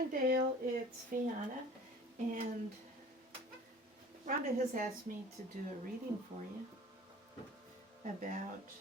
Hi Dale, it's Fiona, and Rhonda has asked me to do a reading for you about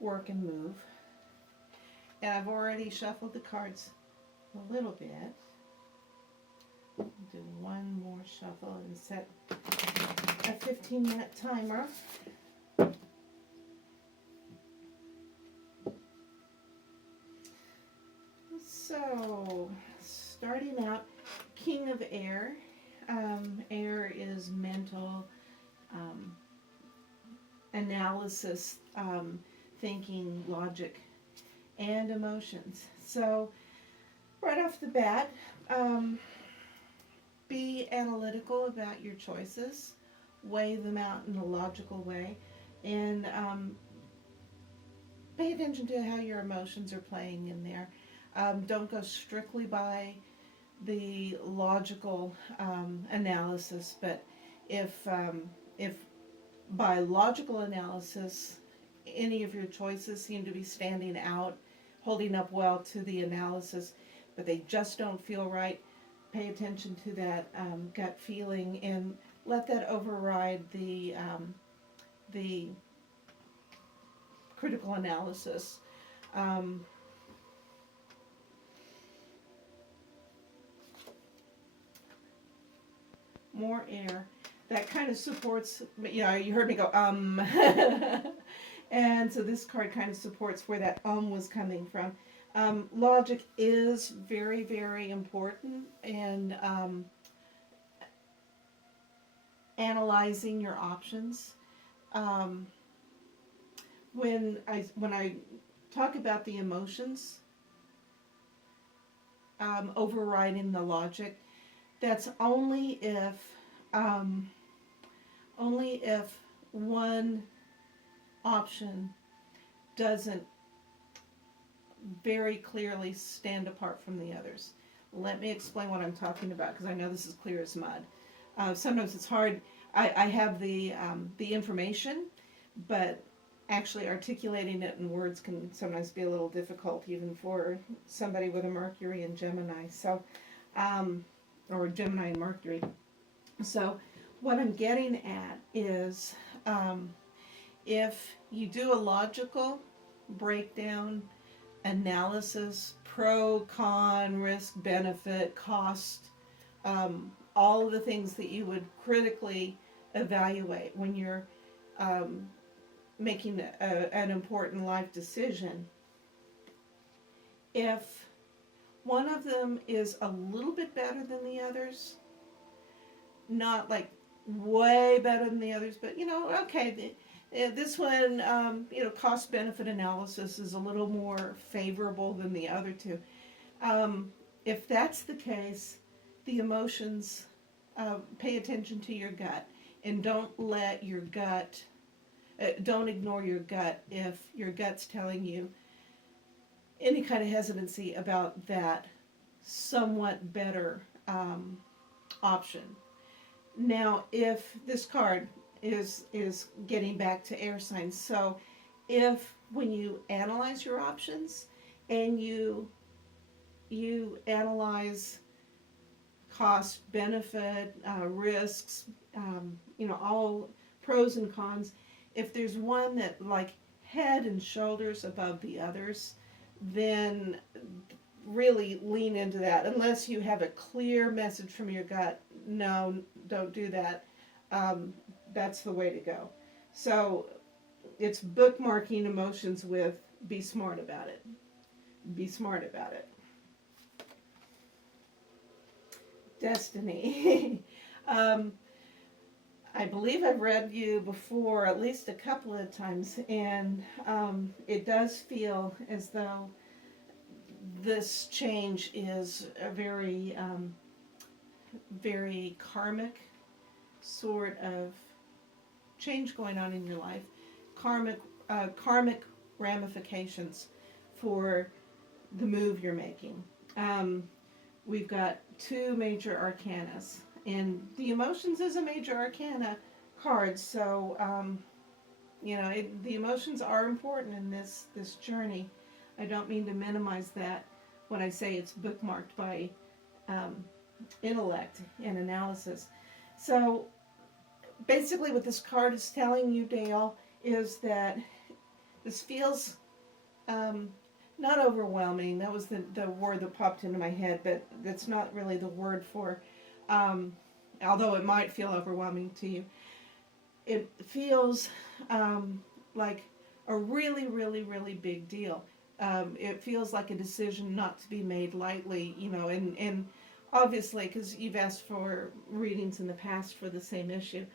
work and move. And I've already shuffled the cards a little bit. I'll do one more shuffle and set a 15-minute timer. So, starting out, King of Air. Air is mental, analysis, thinking, logic, and emotions. So, right off the bat, be analytical about your choices, weigh them out in a logical way, and pay attention to how your emotions are playing in there. Don't go strictly by the logical analysis, but if by logical analysis any of your choices seem to be standing out, holding up well to the analysis, but they just don't feel right, pay attention to that gut feeling and let that override the critical analysis. More air. That kind of supports, you heard me go, and so this card kind of supports where that was coming from. Logic is very, very important, and analyzing your options. When I talk about the emotions overriding the logic, that's only if one option doesn't very clearly stand apart from the others. Let me explain what I'm talking about, because I know this is clear as mud. Sometimes it's hard. I have the information, but actually articulating it in words can sometimes be a little difficult, even for somebody with a Mercury and Gemini. So, or Gemini and Mercury. So, what I'm getting at is if you do a logical breakdown, analysis, pro, con, risk, benefit, cost, all of the things that you would critically evaluate when you're making an important life decision. If one of them is a little bit better than the others, not like way better than the others, but okay, this one, cost benefit analysis is a little more favorable than the other two. If that's the case, the emotions, pay attention to your gut, and don't let your gut, don't ignore your gut if your gut's telling you any kind of hesitancy about that somewhat better option. Now, if this card is getting back to air signs, so if when you analyze your options and you analyze cost, benefit, risks, all pros and cons, if there's one that like head and shoulders above the others, then really lean into that. Unless you have a clear message from your gut, no, don't do that. That's the way to go. So it's bookmarking emotions with be smart about it. Be smart about it. Destiny. I believe I've read you before at least a couple of times, and it does feel as though this change is a very, very karmic sort of change going on in your life. Karmic ramifications for the move you're making. We've got two major arcanas, and the emotions is a major arcana card, so the emotions are important in this journey. I don't mean to minimize that when I say it's bookmarked by intellect and analysis. So basically what this card is telling you, Dale, is that this feels not overwhelming. That was the word that popped into my head, but that's not really the word for, although it might feel overwhelming to you. It feels like a really, really, really big deal. It feels like a decision not to be made lightly, and obviously, because you've asked for readings in the past for the same issue.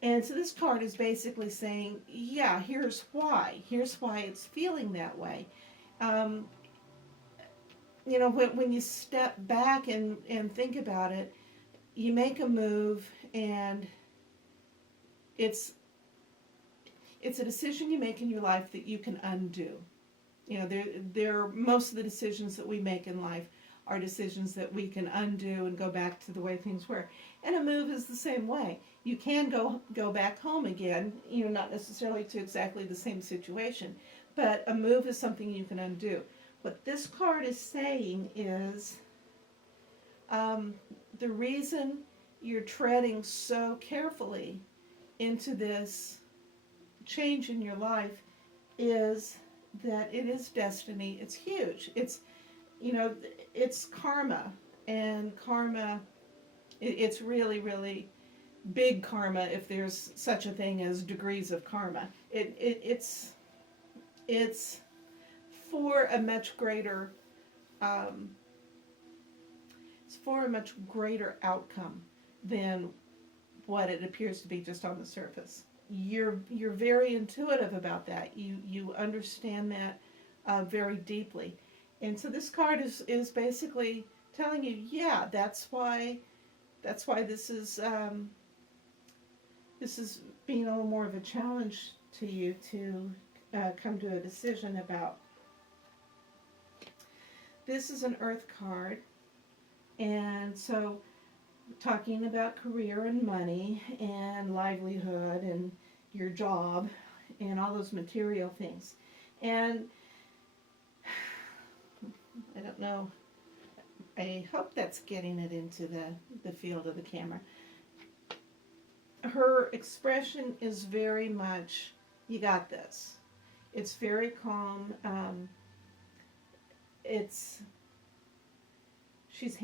And so this card is basically saying, yeah, here's why. Here's why it's feeling that way. When you step back and think about it, you make a move, and it's a decision you make in your life that you can undo. Most of the decisions that we make in life are decisions that we can undo and go back to the way things were. And a move is the same way. You can go back home again, not necessarily to exactly the same situation, but a move is something you can undo. What this card is saying is the reason you're treading so carefully into this change in your life is that it is destiny. It's huge. It's karma, and karma, it's really, really big karma, if there's such a thing as degrees of karma. It's for a much greater outcome than what it appears to be just on the surface. You're very intuitive about that. You understand that very deeply. And so this card is basically telling you, yeah, that's why this is being a little more of a challenge to you to come to a decision about. This is an Earth card, and so talking about career and money and livelihood and your job and all those material things. And I don't know, I hope that's getting it into the field of the camera. Her expression is very much, you got this. It's very calm. She's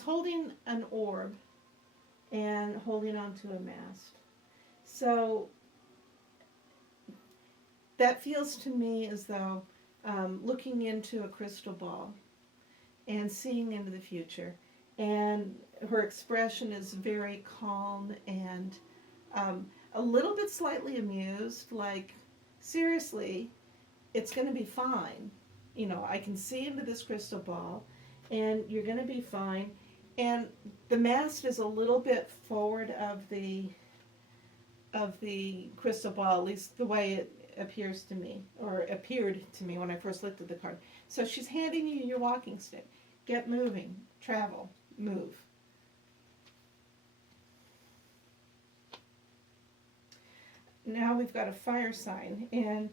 holding an orb and holding onto a mast. So that feels to me as though looking into a crystal ball and seeing into the future. And her expression is very calm and a little bit slightly amused, like, seriously, it's going to be fine. I can see into this crystal ball, and you're going to be fine. And the mast is a little bit forward of the crystal ball, at least the way it appears to me, or appeared to me when I first looked at the card. So she's handing you your walking stick. Get moving, travel, move. Now we've got a fire sign, and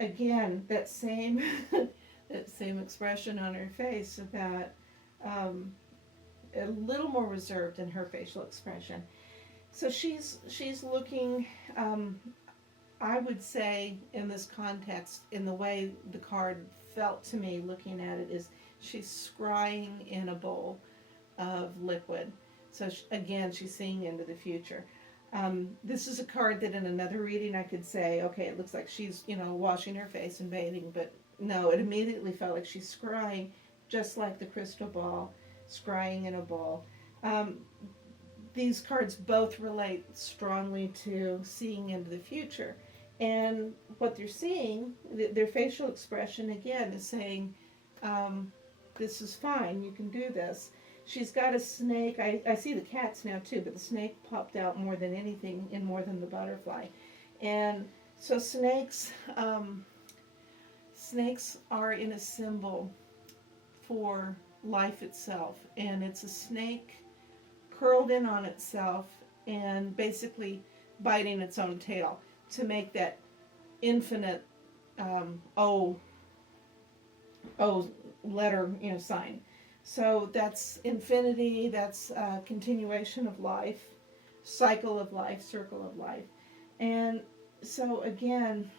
again, that same expression on her face about a little more reserved in her facial expression. So she's looking, I would say in this context, in the way the card felt to me looking at it, is she's scrying in a bowl of liquid. So again, she's seeing into the future. This is a card that in another reading I could say, okay, it looks like she's, washing her face and bathing, but no, it immediately felt like she's scrying, just like the crystal ball, scrying in a bowl. These cards both relate strongly to seeing into the future. And what they're seeing, their facial expression, again, is saying, this is fine, you can do this. She's got a snake. I see the cats now too, but the snake popped out more than anything, and more than the butterfly. And so snakes are in a symbol for life itself. And it's a snake curled in on itself and basically biting its own tail to make that infinite letter, sign. So that's infinity, that's continuation of life, cycle of life, circle of life. And so again,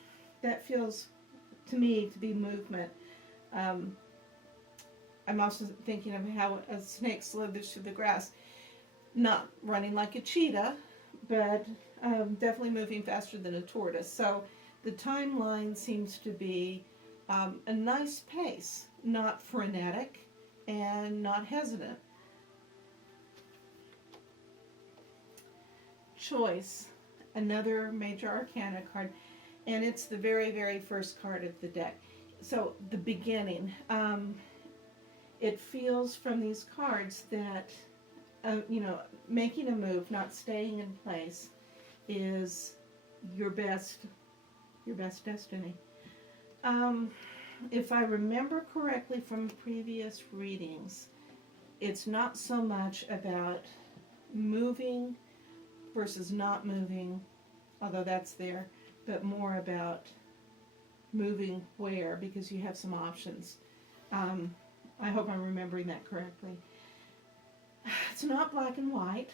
that feels to me to be movement. Um, I'm also thinking of how a snake slithers through the grass, not running like a cheetah, but definitely moving faster than a tortoise. So the timeline seems to be a nice pace, not frenetic and not hesitant. Choice, another major arcana card, and it's the very, very first card of the deck. So the beginning. It feels from these cards that, making a move, not staying in place, is your best destiny. If I remember correctly from previous readings, it's not so much about moving versus not moving, although that's there, but more about moving where, because you have some options. I hope I'm remembering that correctly. It's not black and white.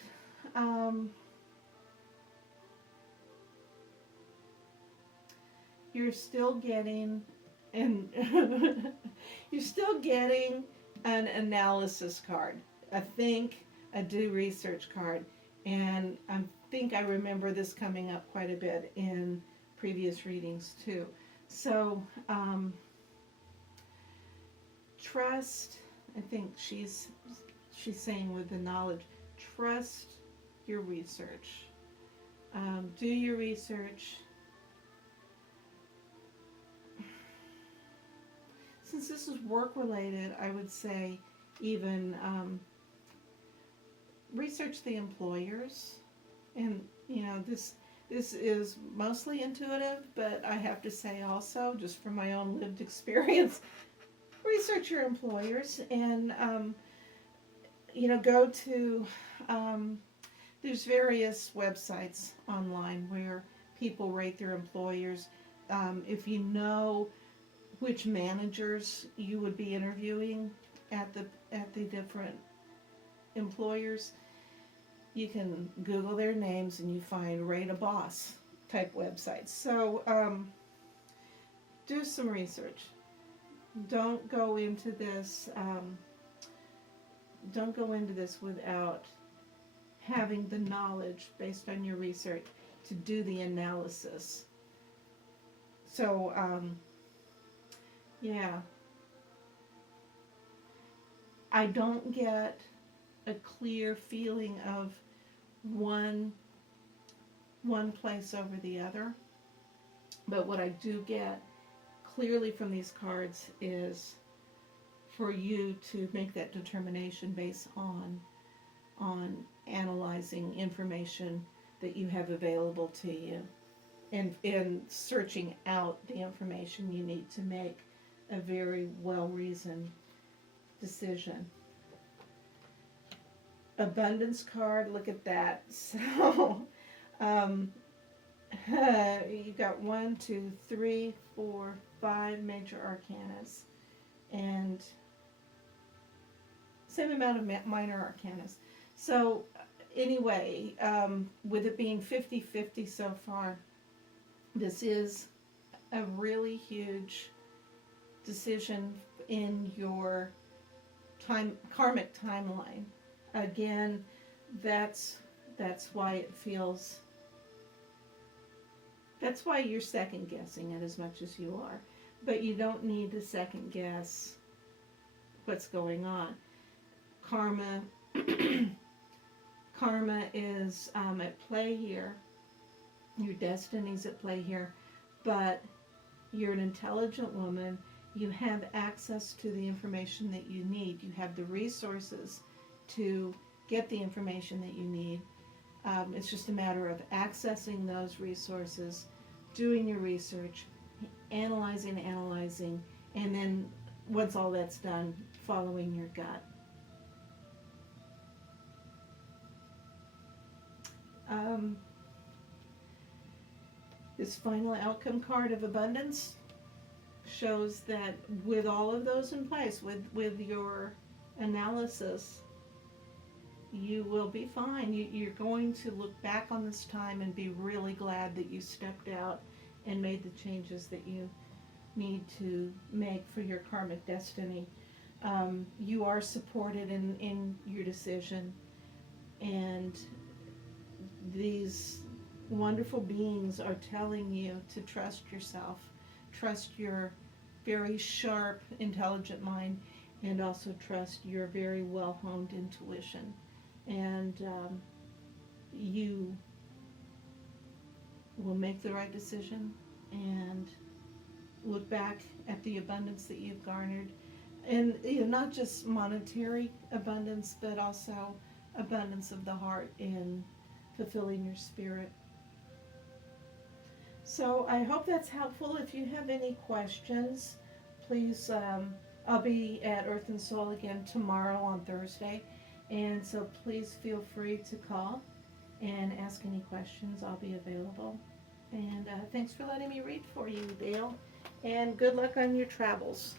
You're still getting, and you're still getting an analysis card, a think, a do research card, and I think I remember this coming up quite a bit in previous readings too. So trust. I think she's saying with the knowledge, trust your research. Do your research. Since this is work related, I would say even research the employers, and this is mostly intuitive, but I have to say also, just from my own lived experience, research your employers and go to there's various websites online where people rate their employers. If you know which managers you would be interviewing at the different employers, you can Google their names and you find rate a boss type websites. So do some research. Don't go into this. Don't go into this without having the knowledge based on your research to do the analysis. So yeah, I don't get a clear feeling of one place over the other, but what I do get clearly from these cards is for you to make that determination based on analyzing information that you have available to you, and searching out the information you need to make a very well-reasoned decision. Abundance card, look at that. So you've got 1, 2, 3, 4, 5 major arcanas, and same amount of minor arcanas. So anyway, with it being 50-50 so far, this is a really huge decision in your karmic timeline. Again, that's why it feels. That's why you're second guessing it as much as you are, but you don't need to second guess what's going on. Karma is at play here. Your destiny's at play here, but you're an intelligent woman. You have access to the information that you need. You have the resources to get the information that you need. It's just a matter of accessing those resources, doing your research, analyzing, and then once all that's done, following your gut. This final outcome card of abundance shows that with all of those in place, with your analysis, you will be fine. You're going to look back on this time and be really glad that you stepped out and made the changes that you need to make for your karmic destiny. You are supported in your decision, and these wonderful beings are telling you to trust yourself, trust your very sharp, intelligent mind, and also trust your very well-honed intuition. And you will make the right decision and look back at the abundance that you've garnered. And not just monetary abundance, but also abundance of the heart in fulfilling your spirit. So I hope that's helpful. If you have any questions, please, I'll be at Earth and Soul again tomorrow on Thursday. And so please feel free to call and ask any questions. I'll be available. And thanks for letting me read for you, Dale. And good luck on your travels.